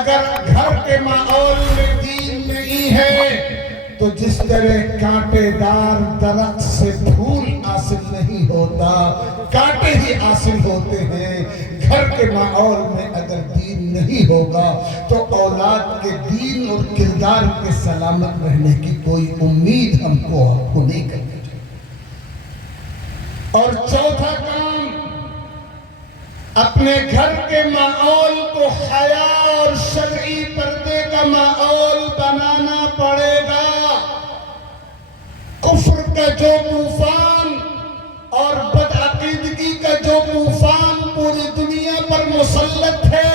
اگر گھر کے ماحول میں دین نہیں ہے تو جس طرح کانٹے دار درخت سے پھول حاصل نہیں ہوتا، کانٹے ہی حاصل ہوتے ہیں، گھر کے ماحول میں اگر دین نہیں ہوگا تو اولاد کے دین اور کردار کے سلامت رہنے کی کوئی امید ہم کو آپ کو نہیں کرنی چاہیے۔ اور چوتھا کام، اپنے گھر کے ماحول کو حیا اور شرعی پردے کا ماحول بنانا پڑے گا۔ کفر کا جو طوفان اور بدعقیدگی کا جو طوفان پوری دنیا پر مسلط ہے،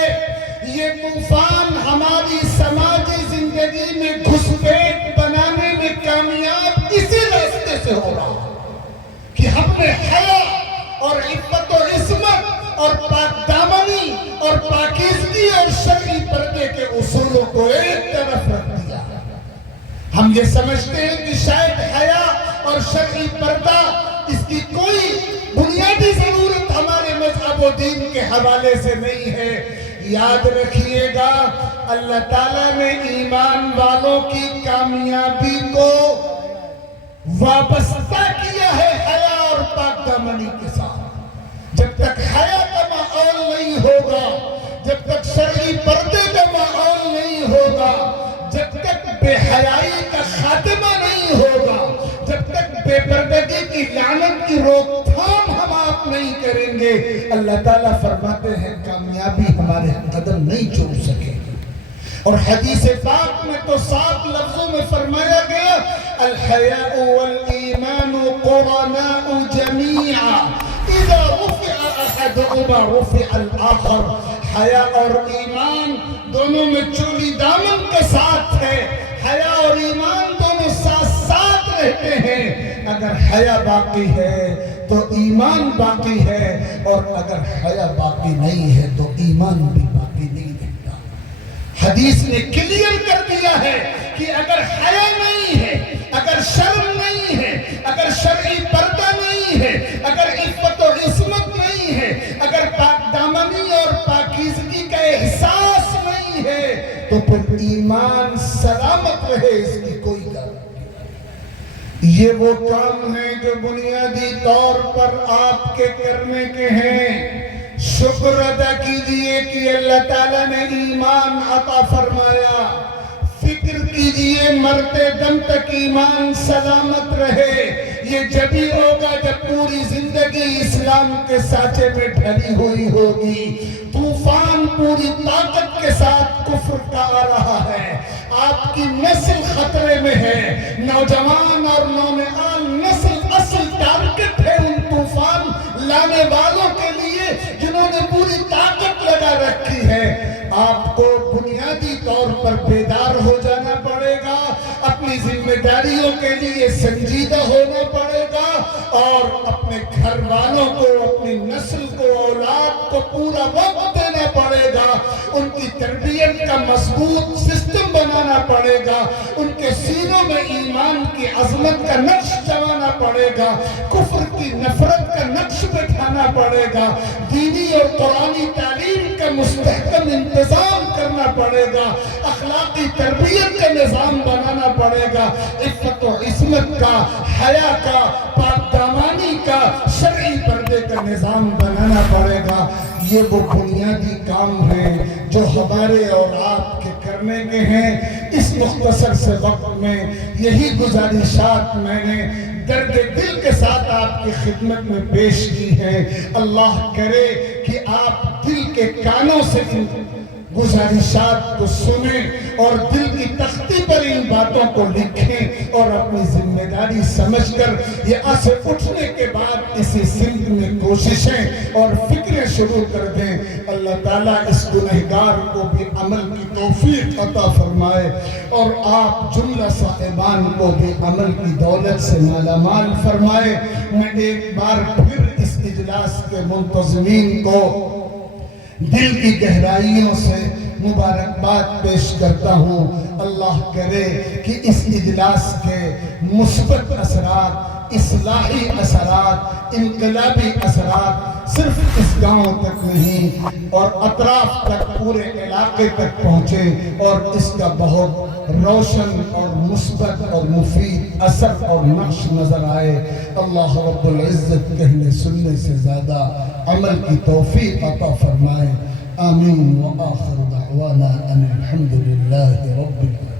یہ طوفان ہماری سماجی زندگی میں گھسپیٹ بنانے میں کامیاب اسی راستے سے ہو رہا ہے کہ ہم نے حیا اور عفت و عصمت اور پاک دامنی اور پاکیزگی اور شرعی پردے کے اصولوں کو ایک طرف رکھ دیا۔ ہم یہ سمجھتے ہیں کہ شاید حیا اور شرعی پردہ اس کی کوئی بنیادی ضرورت ہمارے مذہب و دین کے حوالے سے نہیں ہے۔ یاد رکھیے گا، اللہ تعالیٰ نے ایمان والوں کی کامیابی کو وابستہ کیا ہے حیا اور پاک دامنی کے ساتھ۔ جب تک حیا کا ماحول نہیں ہوگا، جب تک شرعی پردے کا ماحول نہیں ہوگا، جب تک بے حیائی کا خاتمہ نہیں ہوگا، جب تک بے پردگی کی لعنت کی روک تھام ہم آپ نہیں کریں گے، اللہ تعالیٰ فرماتے ہیں کامیابی ہمارے قدم نہیں چوم سکے گی۔ اور حدیث پاک میں تو 7 لفظوں میں فرمایا گیا، الحیاء والایمان قرناء جمیعا اذا رفع احدهما رفع الاخر۔ حیا اور ایمان دونوں میں چولی دامن کے ساتھ ہے، حیا اور ایمان دونوں ساتھ ساتھ رہتے ہیں۔ اگر حیا باقی ہے تو ایمان باقی ہے، اور اگر حیا باقی نہیں ہے تو ایمان بھی باقی نہیں رہتا۔ حدیث نے کلیئر کر دیا ہے کہ اگر حیا نہیں ہے، اگر شرم نہیں ہے، اگر شرعی پردہ نہیں ہے، اگر عفت و عصمت نہیں ہے، اگر پاک دامنی اور پاکیزگی کا احساس نہیں ہے تو پھر ایمان سلامت رہے اس کی کوئی گارنٹی نہیں۔ یہ وہ کام ہیں جو بنیادی طور پر آپ کے کرنے کے ہیں۔ شکر ادا کیجئے کہ اللہ تعالیٰ نے ایمان عطا فرمایا۔ فکر کیجئے مرتے دم تک ایمان سلامت رہے۔ یہ جبھی ہوگا جب پوری زندگی اسلام کے سانچے میں ڈھلی ہوئی ہوگی۔ طوفان پوری طاقت کے ساتھ کفر کا آ رہا ہے، آپ کی نسل خطرے میں ہے، نوجوان اور نونہال نسل اصل ٹارگٹ ہے ان طوفان لانے والوں کے لیے جنہوں نے پوری طاقت لگا رکھی ہے۔ آپ کو بنیادی طور پر بیدار ہو جانا پڑے گا، اپنی ذمہ داریوں کے لیے سنجیدہ ہونا پڑے گا، اور اپنے گھر والوں کو، اپنی نسل کو، اولاد کو پورا وقت دینا پڑے گا، ان کی تربیت کا مضبوط سسٹم بنانا پڑے گا، ان کے سینوں میں ایمان کی عظمت کا نقش جمانا پڑے گا، کفر کی نفرت کا نقش بٹھانا پڑے گا، دینی اور قرآنی تعلیم کا مستحکم انتظام کرنا پڑے گا، اخلاقی تربیت کا نظام بنانا پڑے گا، عفت و عصمت کا، حیا کا، پاک دامانی کا، شرعی پردے کا نظام بنانا پڑے گا۔ یہ وہ بنیادی کام ہیں جو ہمارے اور آپ کے کرنے کے ہیں۔ اس مختصر سے وقت میں یہی گزارشات میں نے درد دل کے ساتھ آپ کی خدمت میں پیش کی ہے۔ اللہ کرے کہ آپ دل کے کانوں سے ان گزارشات کو سنیں اور دل کی تختی پر ان باتوں کو لکھیں، اور اپنی ذمہ داری سمجھ کر یہاں سے اٹھنے کے بعد اسی سمت میں کوششیں اور فکریں شروع کر دیں۔ اللہ تعالیٰ اس گنہگار کو بھی عمل کی توفیق عطا فرمائے، اور آپ جملہ صاحبان کو بھی عمل کی دولت سے مالا مال فرمائے۔ میں ایک بار پھر اس اجلاس کے منتظمین کو دل کی گہرائیوں سے مبارکباد پیش کرتا ہوں۔ اللہ کرے کہ اس اجلاس کے مثبت اثرات اصلاحی اثرات، انقلابی اثرات صرف اس گاؤں تک نہیں اور اطراف تک، پورے علاقے تک پہنچے اور اس کا بہت روشن اور مثبت اور مفید اثر اور نقش نظر آئے۔ اللہ رب العزت کہنے سننے سے زیادہ عمل کی توفیق عطا فرمائے۔ آمین۔ وآخر دعوانا ان الحمد للہ رب العالمین۔